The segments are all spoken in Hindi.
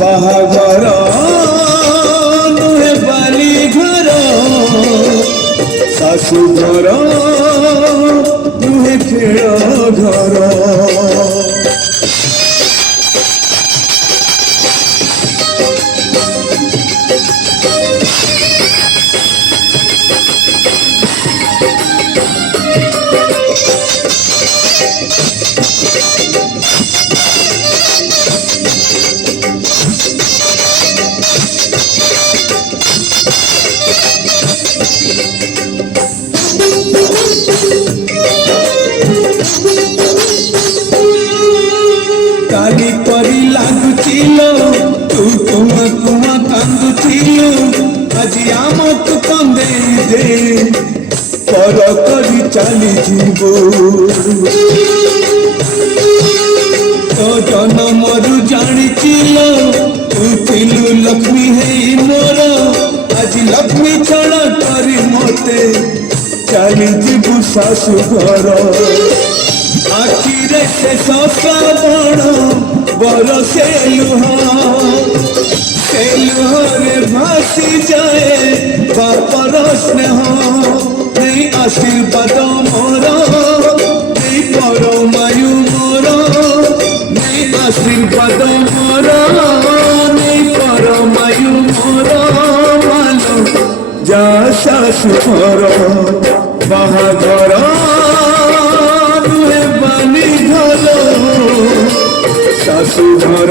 बाहाघर नुहे बाली घर शाशु घर नुहे खेल घर काली परी लागुचिल तू कुआ कुआ कांदुचिल आज आमक कंदे दे पर करी चली जीवो तो जन्मरु जानिचिल तू थिलु लक्ष्मी है मोर आज लक्ष्मी छड़ा करी मते चली जीवु शाशु घर आखिरे से श्रावण बरसे लुहरे भासी जाए बापर स्नेह नहीं आशीर्वाद मोर नहीं परमायु मोर नहीं आशीर्वाद मोर नहीं परमायु मोर मानो जा शाशु घर बाहाघर शाशु घर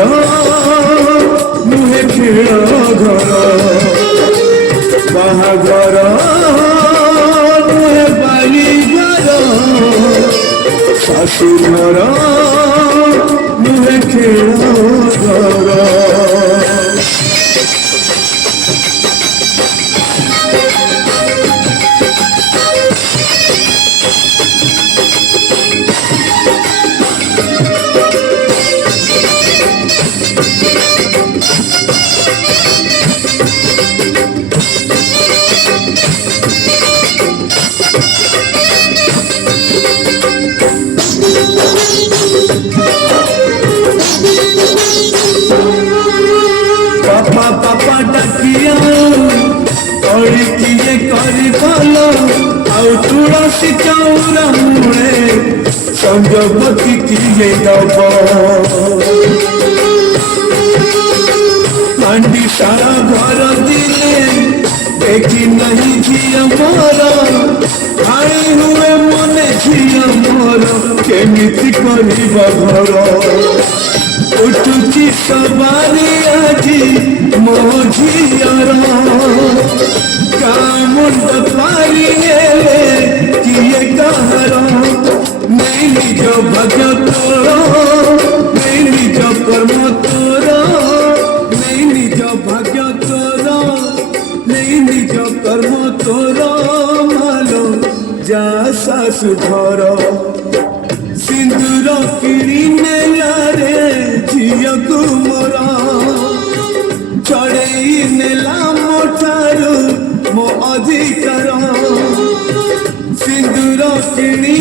नुहे खेल घर बाहाघर नुहे बाली घर शाशु घर नुहे खेल घर पापा पापा डाकिया किए करी भल आउ तुलसी चौरा मुळे संजपति किए दब हांडी सारा घर दिले देखी नहीं झिया मोर आई हुए मने झिया मोर केमिति करिबा घर उठुची सवारी आजी मो झियर मुंड पारी किए कहर नहीं निज भाग्य तोर नहीं निज कर्म तोर नहीं निज भाग्य तोर नहीं निज कर्म तोर मालो जा शाशु घर सिंदूर किणी नेला रे झिया को मोर चढ़ई नेला मोठारू मो अधिकार सिंदूर किणी